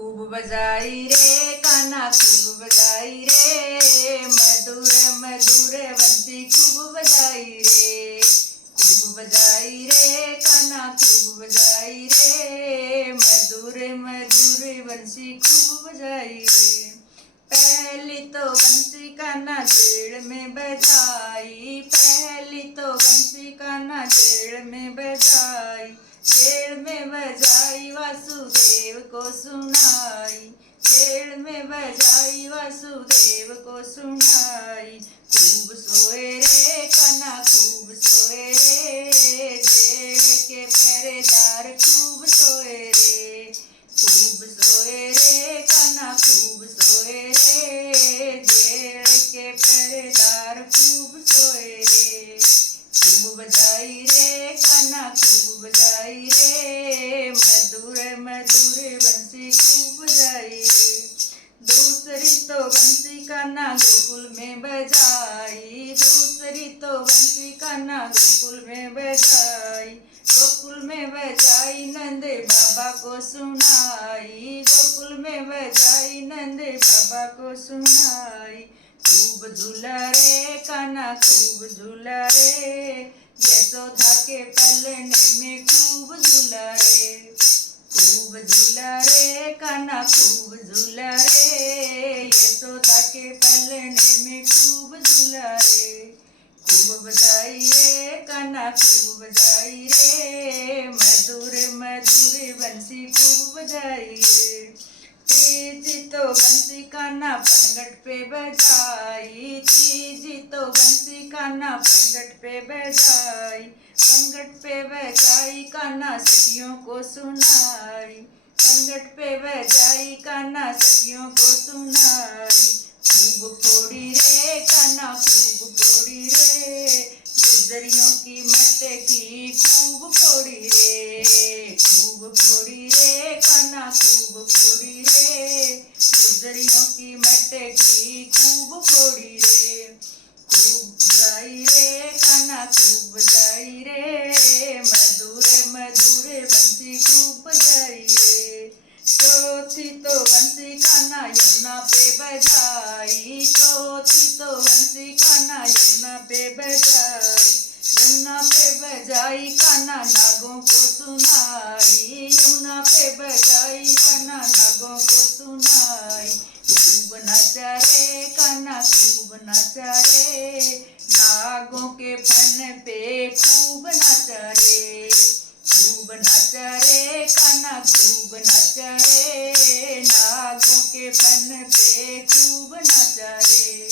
खूब बजाई रे कान्हा खूब बजाई रे, मधुर मधुर बंसी खूब बजाई रे। खूब बजाई रे कान्हा खूब बजाई रे, मधुर मधुर बंसी खूब बजाई रे। पहली तो बंसी कान्हा जेड़ में बजाई, पहली तो बंसी कान्हा जेड़ में बजाई, जेड़ में बजाई वासुदेव को सुनाई, जेड़ में बजाई वासुदेव को सुनाई। खूब सोए रे कान्हा खूब सोए रे, जेड़ के पहरेदार खूब सोए रे। खूब सोए रे कान्हा खूब सोए रे, जेड़ के पहरेदार खूब सोए रे। खूब बजाई रे कान्हा खूब बजाई रे, मधुर मधुर बंसी खूब बजाई रे। दूसरी तो बंसी कान्हा गोकुल में बजाई, दूसरी तो बंसी कान्हा गोकुल में बजाई, गोकुल में बजाई नंदे बाबा को सुनाई, गोकुल में बजाई नंदे बाबा को सुनाई। खूब झूला रे कान्हा खूब झूला रे, यशोदा के पलने में खूब झूला रे। खूब झूला रे कान्हा खूब झूला रे, यशोदा के पलने में खूब झूला रे। खूब बजाई रे कान्हा खूब बजाई रे, मधुर मधुर बंसी खूब बजाई रे। तीजी तो बंसी कान्हा पनघट पे बजाई, तीजी तो बंसी कान्हा पनघट पे बजाई, पनघट पे बजाई कान्हा सखियों को सुनाई, पनघट पे बजाई कान्हा सखियों को सुनाई। खूब फोड़ी रे कान्हा खूब फोड़ी रे, गुजरियों की मटकी खूब फोड़ी रे। खूब फोड़ी रे कान्हा खूब फोड़ी रे, गुजरियों की मटकी खूब फोड़ी रे। खूब बजाई रे कान्हा खूब बजाई रे, मधुर मधुर बंसी खूब बजाई रे। चौथी तो बंसी कान्हा यमुना पे बजाई, चौथी तो बंसी कान्हा यमुना पे बजाई, यमुना पे बजाई कान्हा नागों को सुनाई, यमुना पे बजाई कान्हा नागों को सुनाई। खूब नाचा रे कान्हा खूब नाचा रे, नागों के फन पे खूब नाचा रे। खूब नाचा रे कान्हा खूब नाचा रे, नागों के फन पे खूब नाचा रे।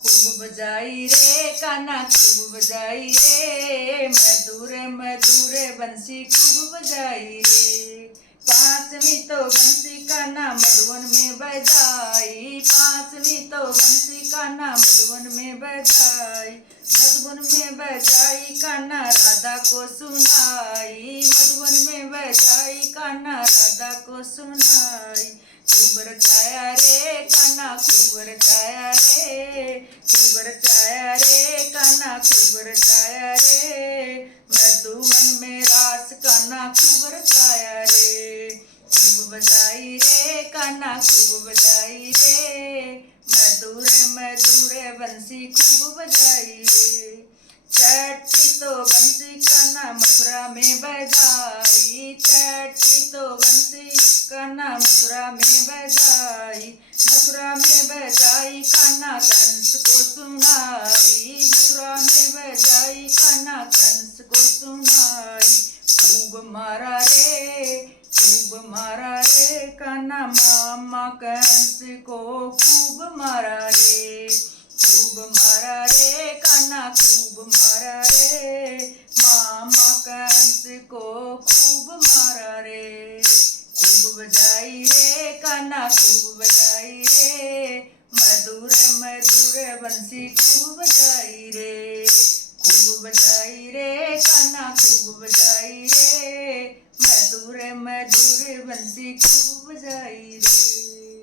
खूब बजाई रे कान्हा खूब बजाई रे, मधुर मधुर बंसी खूब बजाई रे। पांचवी तो बंसी कान्हा मधुवन में बजाई, पांचवी तो बंसी कान्हा मधुवन में बजाई, मधुवन में बजाई कान्हा राधा को सुनाई, मधुवन में बजाई कान्हा राधा को सुनाई। खूब रचाया रे कान्हा खूब रचाया रे, खूब रचाया रे कान्हा खूब रचाया रे, मधुवन में रास कान्हा खूब रचाया रे। खूब बजाई रे कान्हा खूब बजाई रे, मधुर मधुर बंसी खूब बजाई रे। छठी तो बंसी कान्हा मथुरा में बजाई, छठी तो बंसी कान्हा मथुरा में बजाई, मथुरा में बजाई कान्हा कंस को सुनाई, मथुरा में बजाई कान्हा कंस को सुनाई। खूब मारा रे खूब मारा रे कान्हा मामा कंस को खूब मारा रे, खूब मारा रे कान्हा खूब मारा रे, मामा कंस को खूब मारा रे। खूब बजाई रे कान्हा खूब बजाई रे, मधुर मधुर बंसी खूब बजाई रे। खूब बजाई रे कान्हा खूब बजाई रे, मधुर मधुर बंसी खूब बजाई रे।